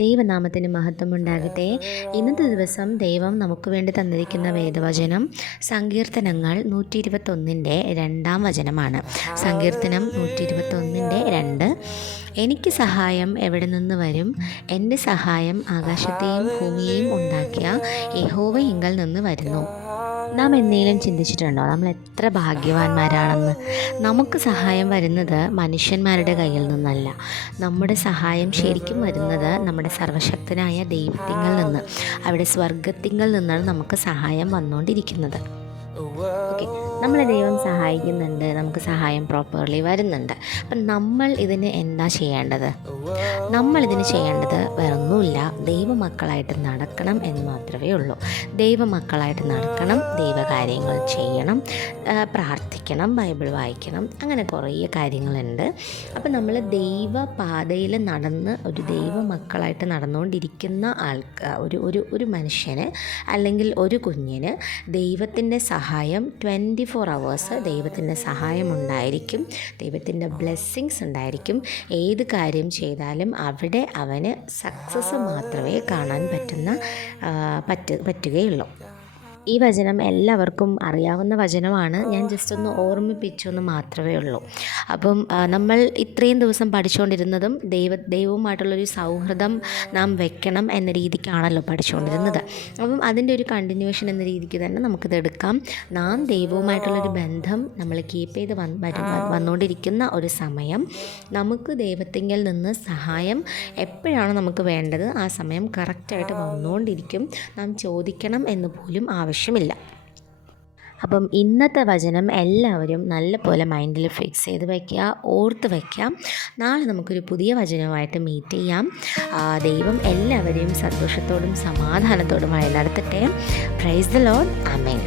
ദൈവനാമത്തിന് മഹത്വമുണ്ടാകട്ടെ. ഇന്നത്തെ ദിവസം ദൈവം നമുക്ക് വേണ്ടി തന്നിരിക്കുന്ന വേദവചനം സങ്കീർത്തനങ്ങൾ 121 രണ്ടാം വചനമാണ്. സങ്കീർത്തനം 121 2. എനിക്ക് സഹായം എവിടെ നിന്ന് വരും? എൻ്റെ സഹായം ആകാശത്തെയും ഭൂമിയെയും ഉണ്ടാക്കിയ യഹോവയിങ്കൽ നിന്ന് വരുന്നു. നാം എന്നേലും ചിന്തിച്ചിട്ടുണ്ടോ നമ്മൾ എത്ര ഭാഗ്യവാന്മാരാണെന്ന്? നമുക്ക് സഹായം വരുന്നത് മനുഷ്യന്മാരുടെ കയ്യിൽ നിന്നല്ല. നമ്മുടെ സഹായം ശരിക്കും വരുന്നത് നമ്മുടെ സർവശക്തനായ ദൈവത്തിങ്കൽ നിന്ന്, അവിടെ സ്വർഗത്തിങ്കൽ നിന്നാണ് നമുക്ക് സഹായം വന്നുകൊണ്ടിരിക്കുന്നത്. ഓക്കെ, നമ്മളെ ദൈവം സഹായിക്കുന്നുണ്ട്, നമുക്ക് സഹായം പ്രോപ്പർലി വരുന്നുണ്ട്. അപ്പം നമ്മൾ ഇതിന് എന്താ ചെയ്യേണ്ടത്? നമ്മളിതിന് ചെയ്യേണ്ടത് വേറൊന്നുമില്ല, ദൈവമക്കളായിട്ട് നടക്കണം എന്ന് മാത്രമേ ഉള്ളൂ. ദൈവമക്കളായിട്ട് നടക്കണം, ദൈവകാര്യങ്ങൾ ചെയ്യണം, പ്രാർത്ഥിക്കണം, ബൈബിൾ വായിക്കണം, അങ്ങനെ കുറേ കാര്യങ്ങളുണ്ട്. അപ്പം നമ്മൾ ദൈവപാതയിൽ നടന്ന് ഒരു ദൈവമക്കളായിട്ട് നടന്നുകൊണ്ടിരിക്കുന്ന ഒരു മനുഷ്യന് അല്ലെങ്കിൽ ഒരു കുഞ്ഞിന് ദൈവത്തിൻ്റെ സഹായം 24 hours ദൈവത്തിൻ്റെ സഹായം ഉണ്ടായിരിക്കും, ദൈവത്തിൻ്റെ ബ്ലെസ്സിങ്സ് ഉണ്ടായിരിക്കും. ഏത് കാര്യം ചെയ്താലും അവിടെ അവന് സക്സസ് മാത്രമേ കാണാൻ പറ്റുകയുള്ളൂ. ഈ വചനം എല്ലാവർക്കും അറിയാവുന്ന വചനമാണ്. ഞാൻ ജസ്റ്റ് ഒന്ന് ഓർമ്മിപ്പിച്ചെന്ന് മാത്രമേ ഉള്ളൂ. അപ്പം നമ്മൾ ഇത്രയും ദിവസം പഠിച്ചുകൊണ്ടിരുന്നതും ദൈവവുമായിട്ടുള്ളൊരു സൗഹൃദം നാം വെക്കണം എന്ന രീതിക്കാണല്ലോ പഠിച്ചുകൊണ്ടിരുന്നത്. അപ്പം അതിൻ്റെ ഒരു കണ്ടിന്യൂവേഷൻ എന്ന രീതിക്ക് തന്നെ നമുക്കിത് എടുക്കാം. നാം ദൈവവുമായിട്ടുള്ളൊരു ബന്ധം നമ്മൾ കീപ്പ് ചെയ്ത് വന്നുകൊണ്ടിരിക്കുന്ന ഒരു സമയം, നമുക്ക് ദൈവത്തിങ്കൽ നിന്ന് സഹായം എപ്പോഴാണ് നമുക്ക് വേണ്ടത് ആ സമയം കറക്റ്റായിട്ട് വന്നുകൊണ്ടിരിക്കും. നാം ചോദിക്കണം എന്ന് പോലും ആവശ്യമില്ല. അപ്പം ഇന്നത്തെ വചനം എല്ലാവരും നല്ലപോലെ മൈൻഡിൽ ഫിക്സ് ചെയ്ത് വയ്ക്കുക, ഓർത്ത് വയ്ക്കാം. നാളെ നമുക്കൊരു പുതിയ വചനവുമായിട്ട് മീറ്റ് ചെയ്യാം. ദൈവം എല്ലാവരെയും സന്തോഷത്തോടും സമാധാനത്തോടുമായി നടത്തട്ടെ. Praise the Lord. ആമേൻ.